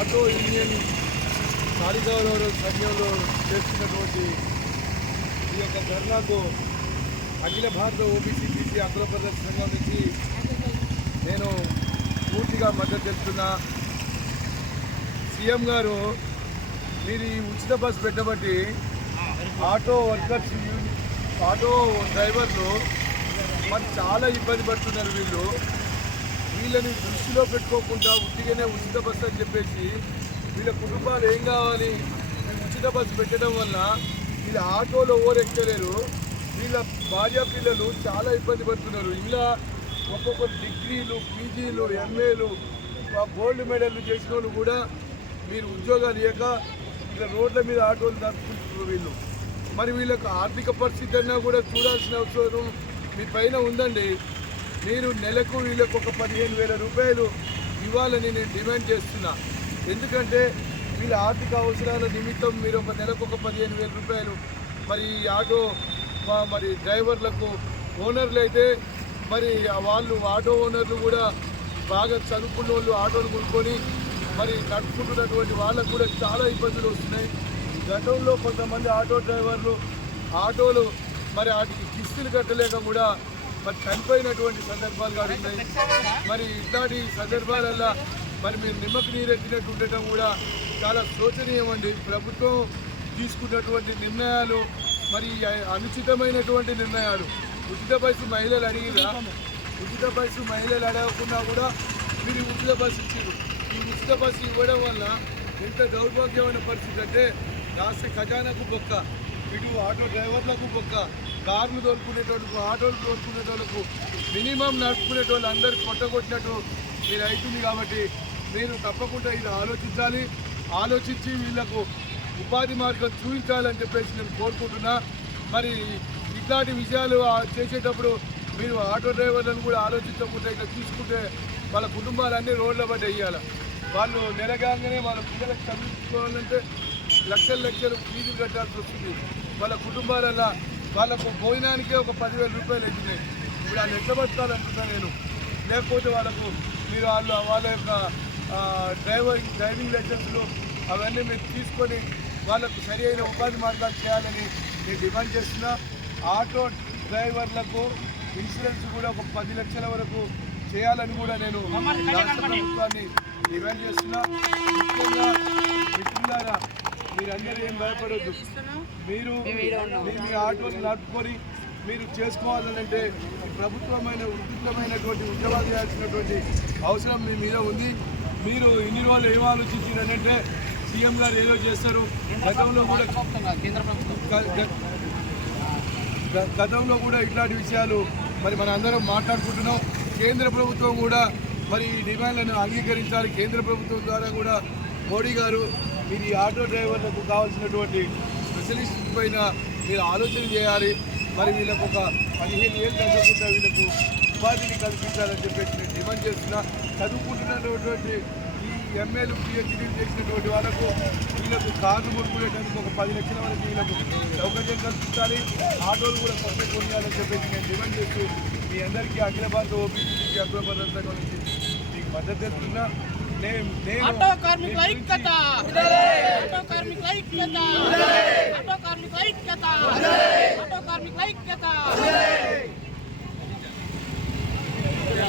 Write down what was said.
Auto union కాళిదావర సంఘంలో చేస్తున్నటువంటి ఈ యొక్క ధర్నాకు అఖిల భారత ఓబీసీ బీసీ ఆంధ్రప్రదేశ్ సంఘం నుంచి నేను పూర్తిగా మద్దతు తెలుపుతున్నా. సీఎం గారు మీరు ఈ ఉచిత బస్సు పెట్టబట్టి ఆటో వర్కర్స్ ఆటో డ్రైవర్లు మరి చాలా ఇబ్బంది పడుతున్నారు. వీళ్ళని దృష్టిలో పెట్టుకోకుండా ఉట్టిగానే ఉచిత బస్సు అని చెప్పేసి వీళ్ళ కుటుంబాలు ఏం కావాలి, ఉచిత బస్సు పెట్టడం వల్ల వీళ్ళ ఆటోలో ఎక్కలేరు. వీళ్ళ భార్య పిల్లలు చాలా ఇబ్బంది పడుతున్నారు. ఇలా ఒక్కొక్కరు డిగ్రీలు, పీజీలు, ఎంఏలు, గోల్డ్ మెడల్లు చేసిన వాళ్ళు కూడా మీరు ఉద్యోగాలు ఇవ్వక ఇలా రోడ్ల మీద ఆటోలు నడుపుకుంటున్నారు. మరి వీళ్ళకు ఆర్థిక పరిస్థితి అన్నా కూడా చూడాల్సిన అవసరం మీ పైన ఉందండి. మీరు నెలకు వీళ్ళకు ఒక 15,000 రూపాయలు ఇవ్వాలని నేను డిమాండ్ చేస్తున్నా. ఎందుకంటే వీళ్ళ ఆర్థిక అవసరాల నిమిత్తం మీరు ఒక నెలకు ఒక 15,000 రూపాయలు మరి ఆటో మరి డ్రైవర్లకు ఓనర్లు అయితే మరి వాళ్ళు ఆటో ఓనర్లు కూడా బాగా చదువుకున్న వాళ్ళు ఆటోలు కొనుక్కొని మరి నడుపుకుంటున్నటువంటి వాళ్ళకు కూడా చాలా ఇబ్బందులు వస్తున్నాయి. గతంలో కొంతమంది ఆటో డ్రైవర్లు ఆటోలు మరి వాటికి కిస్తులు కట్టలేక కూడా మరి చనిపోయినటువంటి సందర్భాలు కూడా ఉన్నాయి. మరి ఇట్లాంటి సందర్భాలల్లో మరి మీరు నిమ్మకు నీరెత్తినట్టు ఉండటం కూడా చాలా శోచనీయం అండి. ప్రభుత్వం తీసుకున్నటువంటి నిర్ణయాలు మరి అనుచితమైనటువంటి నిర్ణయాలు. ఉచిత బస్సు మహిళలు అడిగిరా, ఉచిత బస్సు మహిళలు అడగకుండా కూడా మీరు ఉచిత బస్సు ఇచ్చారు. ఈ ఉచిత బస్సు ఇవ్వడం వల్ల ఎంత దౌర్భాగ్యమైన పరిస్థితి అంటే రాష్ట్ర ఖజానాకు బొక్క, ఇటు ఆటో డ్రైవర్లకు బొక్క, కార్లు తోలుకునేటోళ్ళకు, ఆటోలు తోలుకునేటోళ్ళకు, మినిమం నడుపుకునేటోళ్ళు అందరూ కొట్టగొట్టినట్టు మీరు అవుతుంది. కాబట్టి మీరు తప్పకుండా ఇది ఆలోచించాలి. ఆలోచించి వీళ్లకు ఉపాధి మార్గం చూపించాలని చెప్పేసి నేను కోరుకుంటున్నా. మరి ఇట్లాంటి విషయాలు చేసేటప్పుడు మీరు ఆటో డ్రైవర్లను కూడా ఆలోచించకుండా ఇట్లా తీసుకుంటే వాళ్ళ కుటుంబాలన్నీ రోడ్ల పట్టి వేయాలి. వాళ్ళు నెలగానే వాళ్ళ పిల్లలకు చదివించుకోవాలంటే లక్షలు ఫీజులు కట్టాల్సి వస్తుంది. వాళ్ళ కుటుంబాలల్లో వాళ్ళకు భోజనానికే ఒక 10,000 రూపాయలు అవుతున్నాయి. ఇప్పుడు వాళ్ళు ఎట్లా బతకాలనుకుంటున్నా నేను. లేకపోతే వాళ్ళకు మీరు వాళ్ళ యొక్క డ్రైవింగ్ లైసెన్సులు అవన్నీ మీరు తీసుకొని వాళ్ళకు సరి అయిన ఉపాధి మార్గాలు చేయాలని నేను డిమాండ్ చేస్తున్నా. ఆటో డ్రైవర్లకు ఇన్సూరెన్స్ కూడా ఒక 10 లక్షల వరకు చేయాలని కూడా నేను రాష్ట్ర ప్రభుత్వాన్ని డిమాండ్ చేస్తున్నా. ముఖ్యంగా మిత్రులారా, మీరందరూ ఏం భయపడద్దు. మీరు మీ ఆటోలు నడుపుకొని మీరు చేసుకోవాలంటే ప్రభుత్వమైన ఉచితమైనటువంటి ఉద్యోగాలు చేయాల్సినటువంటి అవసరం మీ మీద ఉంది. మీరు ఇన్ని రోజులు ఏం ఆలోచించారంటే సీఎం గారు ఏదో చేస్తారు. గతంలో కూడా ఇట్లాంటి విషయాలు మరి మన అందరం మాట్లాడుకుంటున్నాం. కేంద్ర ప్రభుత్వం కూడా మరి ఈ డిమాండ్లను అంగీకరించాలి. కేంద్ర ప్రభుత్వం ద్వారా కూడా మోడీ గారు మీరు ఈ ఆటో డ్రైవర్లకు కావాల్సినటువంటి స్పెషలిస్ట్ పైన మీరు ఆలోచన చేయాలి. మరి వీళ్ళకు ఒక 15 ఏళ్ళు తగ్గకుండా వీళ్ళకు ఉపాధిని కల్పించాలని చెప్పేసి నేను డిమాండ్ చేస్తున్నా. చదువుకుంటున్నటువంటి ఈ ఎంఏలు పిహెచ్డీలు చేసినటువంటి వాళ్ళకు వీళ్ళకు కార్లు కొనుక్కునేటందుకు ఒక 10 లక్షల వరకు వీళ్ళకు సౌకర్యం కల్పించాలి. ఆటోలు కూడా సపరేట్ కొనియాలని చెప్పేసి నేను డిమాండ్ చేస్తూ మీ అందరికీ అఖిల భారత ఓబీసీ ఆంధ్రప్రదేశ్ సంఘం నుంచి మీకు మద్దతు తెలుపుతున్నా. ఆటో కార్మికుల ఐక్యత, ఆటో కార్మికుల ఐక్యత, ఆటో కార్మికుల ఐక్యత, ఆటో కార్మికుల ఐక్యత.